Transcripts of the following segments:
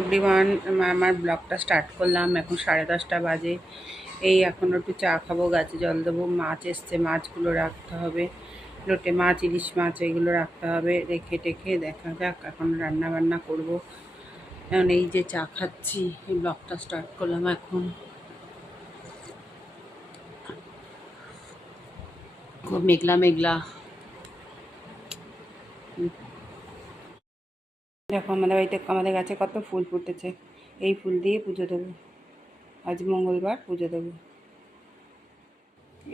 Everyone আমার ব্লগটা start করলাম। এখন সাড়ে দশটা বাজে। এই এখন একটু চা খাব, গাছে জল দেবো। মাছ এসছে, মাছগুলো রাখতে হবে। লোটে মাছ, ইলিশ মাছ, এগুলো রাখতে হবে। রেখে টেখে দেখা যাক, এখন রান্না বান্না করব। এখন এই যে চা খাচ্ছি, এই ব্লগটা স্টার্ট করলাম এখন। খুব মেঘলা মেঘলা। দেখো, আমাদের বাড়িতে আমাদের গাছে কত ফুল ফুটেছে। এই ফুল দিয়ে পুজো দেবো। আজ মঙ্গলবার পুজো দেবো।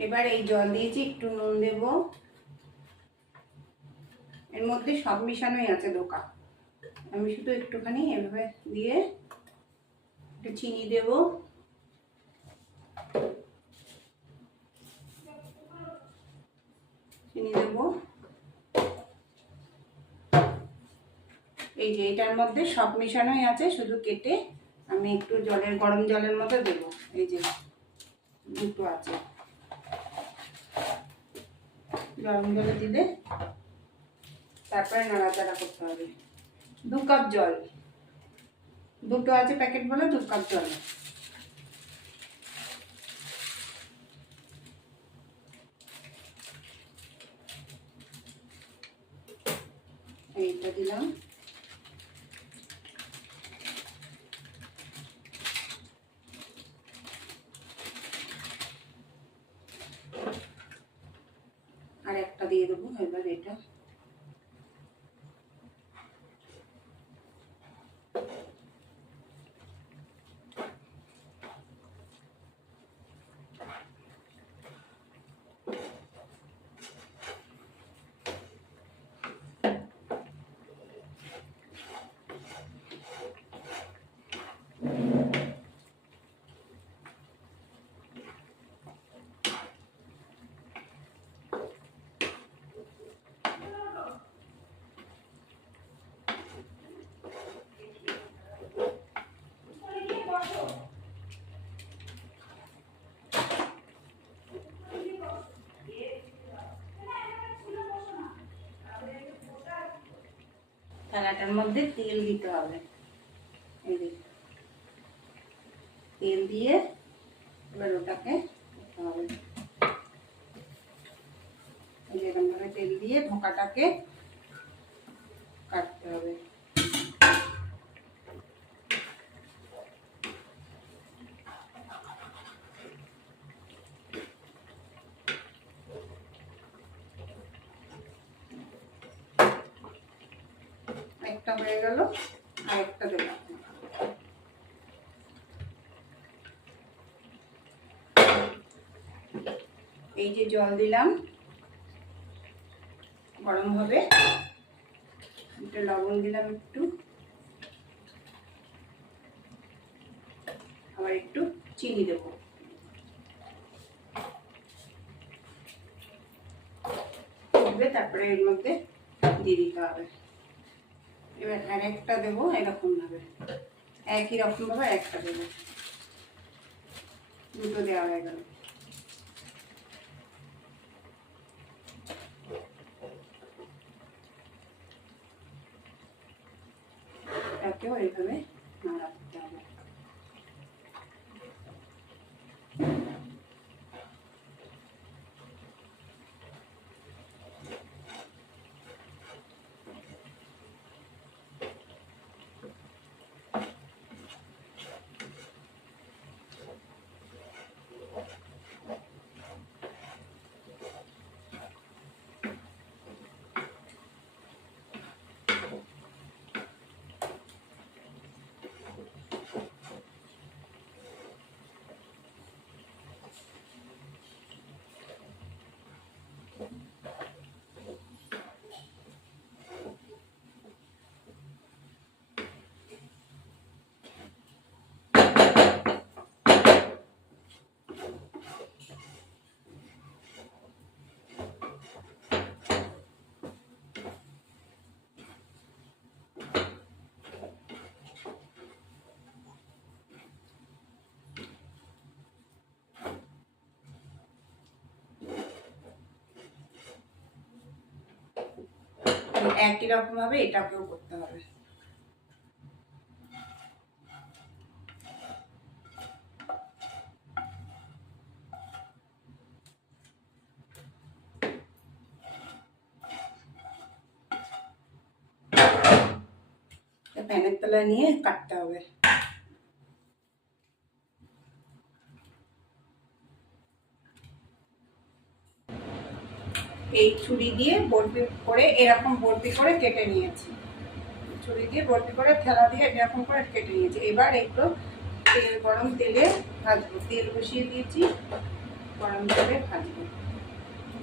এবার এই জল দিয়েছি, একটু নুন দেব। এর মধ্যে সব মিশানোই আছে দোকা আমি শুধু একটুখানি এভাবে দিয়ে একটু চিনি দেব চিনি দেবো এই যে এটার মধ্যে সব মেশানোই আছে, শুধু কেটে আমি একটু জলের, গরম জলের মধ্যে দেবো। এই যে দুটো আছে। গরম জলে দিলে তারপরে নাড়াচাড়া করতে হবে। দু কাপ জল। দুটো আছে প্যাকেট বলে দু কাপ জল। এইটা দিলাম। থালাটার মধ্যে তেল দিতে হবে। তেল দিয়ে এবার ওটাকে করতে হবে। এই যে এরকম ভাবে তেল দিয়ে ঢোকাটাকে কাটতে হবে। একটা হয়ে গেল আর একটা দেবো এই যে জল দিলাম, গরম হবে। একটু লবণ দিলাম একটু। আবার একটু চিনি দেব। তারপরে এর মধ্যে দিয়ে দিতে হবে। এবার আর একটা দেবো এরকমভাবে একই রকমভাবে একটা দেবো। দুটো দেওয়া হয়ে গেল। এটাকেও এইভাবে একই রকমভাবে এটাকেও করতে হবে। প্যানের তলায় নিয়ে কাটতে হবে। ছুরি দিয়ে বর্তি করে, এরকম বর্তি করে কেটে নিয়েছি। ছুরি দিয়ে বর্তি করে, থেলা দিয়ে এরকম করে কেটে নিয়েছি। এবার এগুলো তেল, গরম তেলে ভাজবো। তেল বসিয়ে দিয়েছি, গরম তেলে ভাজবো।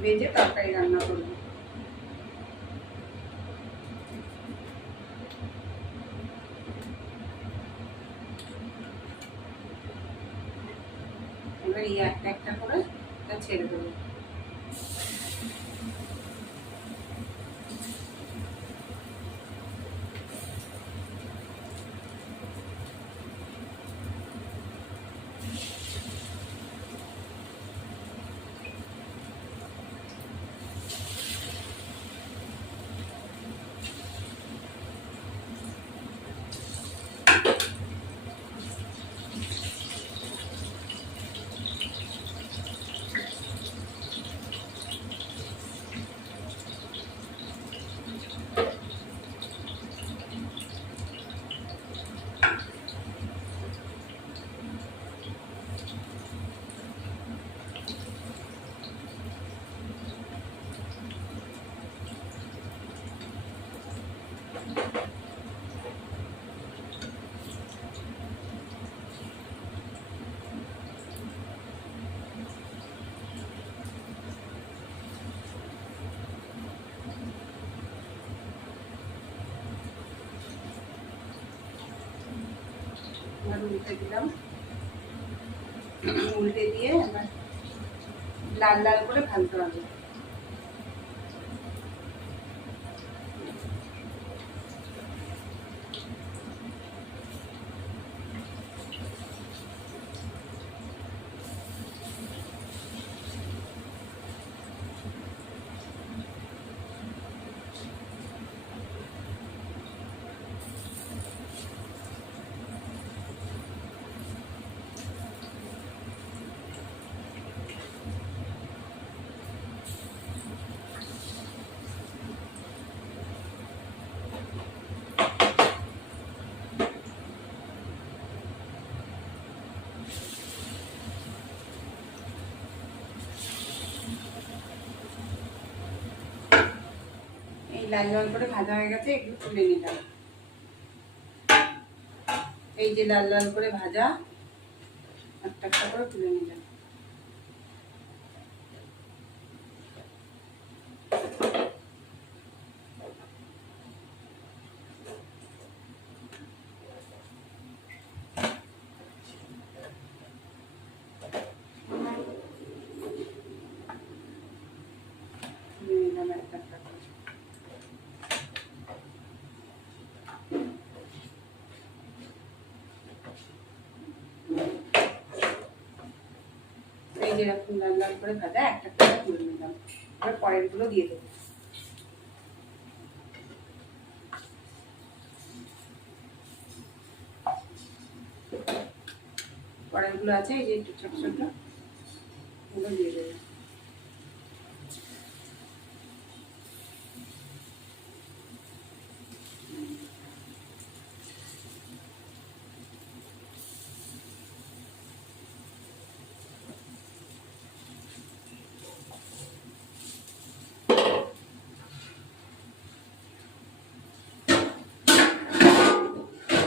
ভেজে তরকারি রান্না করব। এবার এই একটা একটা করে ছেড়ে দেবো। উল্টে দিলাম। উল্টে দিয়ে লাল লাল করে ভাজতে হবে। লাল লাল করে ভাজা হয়ে গেছে এগুলো তুলে নিলাম। এই যে লাল লাল করে ভাজা, একটা একটা করে তুলে নিলাম। তুলে নিলাম একটা একটা করে এই যে এরকম লাল লাল করে ভাজা, একটা করে নিলাম। এবার পরেরগুলো দিয়ে দেবো। পরেরগুলো আছে, এই যে ছোট ছোট ওগুলো দিয়ে দেবো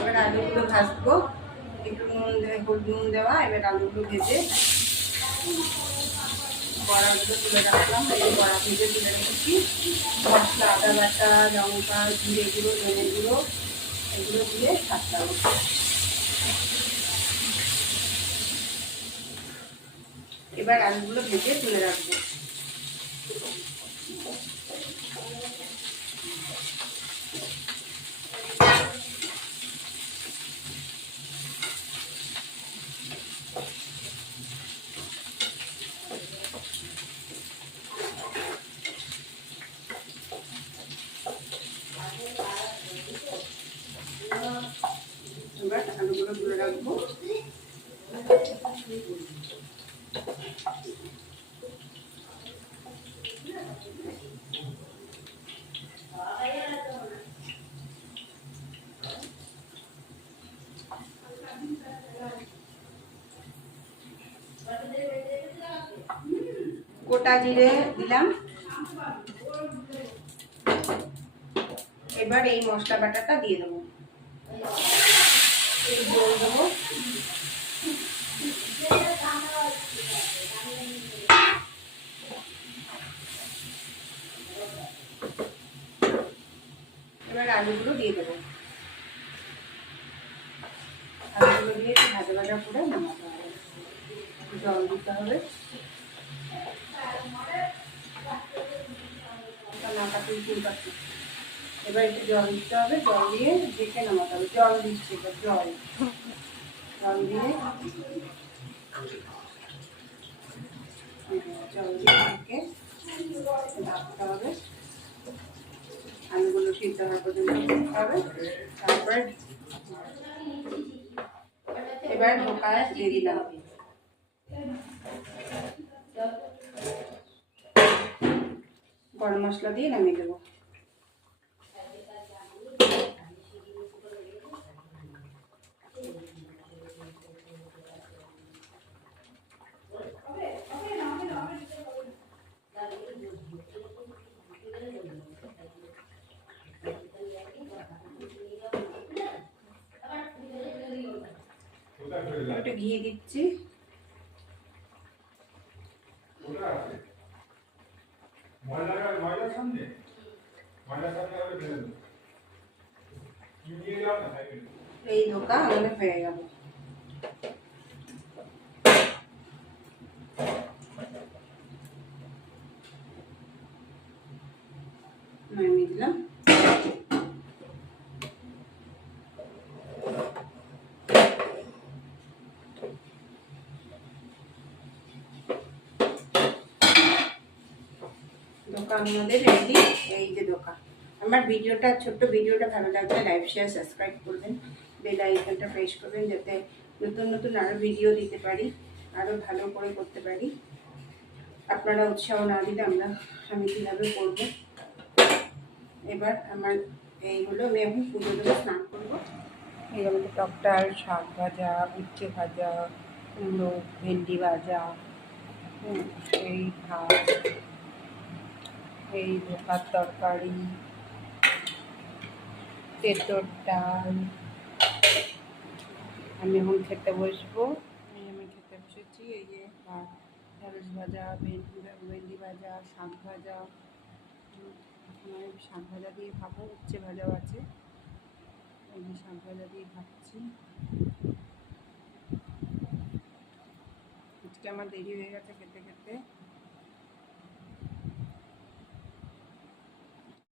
এবার আলুগুলো ভাজবো। একটু নুন হলুদ নুন দেওয়া, এবার আলুগুলো ভেজে তুলে রাখলাম। এই বড়া তুলে আদা লঙ্কা গুঁড়ো এগুলো দিয়ে এবার আলুগুলো ভেজে তুলে রাখব। গোটা জিরে দিলাম। এবার এই মশলা বাটাটা দিয়ে দেবো। দেবো। নাকা তুই ফুল এবার একটু জল দিতে হবে, জল দিয়ে দেখে নামাতে হবে। জল দিচ্ছি এবার, জল। জল দিয়ে জল দিয়ে ঢেকে রাখতে হবে। আলুগুলো সিদ্ধ হওয়ার পর্যন্ত হবে। তারপরে এবার ঢোকায় দিয়ে দিলাম গরম মশলা দিয়ে নামিয়ে দেবো। ঘি দিচ্ছি। ময়লার ময়লার সামনে ময়লার সামনে আবার ফেলে দেবো নিয়ে গেলাম না সাইকেল এই ধোকা আমাদের রেডি এই যে দোকান। আমার ভিডিওটা, ছোট্ট ভিডিওটা ভালো লাগলে লাইক শেয়ার সাবস্ক্রাইব করবেন। বেল আইকনটা প্রেস করবেন যাতে নতুন নতুন আরও ভিডিও দিতে পারি আরও ভালো করে করতে পারি। আপনারা উৎসাহ না দিলে আমরা, আমি কীভাবে করব? এবার আমার এই হলো, আমি এখন পুজো দেবো স্নান করব। আমাদের টক ডাল শাক ভাজা উচ্ছে ভাজা, কুমড়ো, ভেন্ডি ভাজা এই ভাত। এই ধোকার তরকারি, তেঁতোর ডাল, আমি এখন খেতে বসবো। আমি খেতে বসেছি, এই যে ভাত, ঢেঁড়স ভাজা, ভেন্ডি ভেন্ডি ভাজা, শাক ভাজা। এখন আমি শাক ভাজা দিয়ে খাব উচ্ছে ভাজাও আছে। এই যে শাক ভাজা দিয়ে খাচ্ছি আজকে আমার দেরি হয়ে গেছে খেতে খেতে।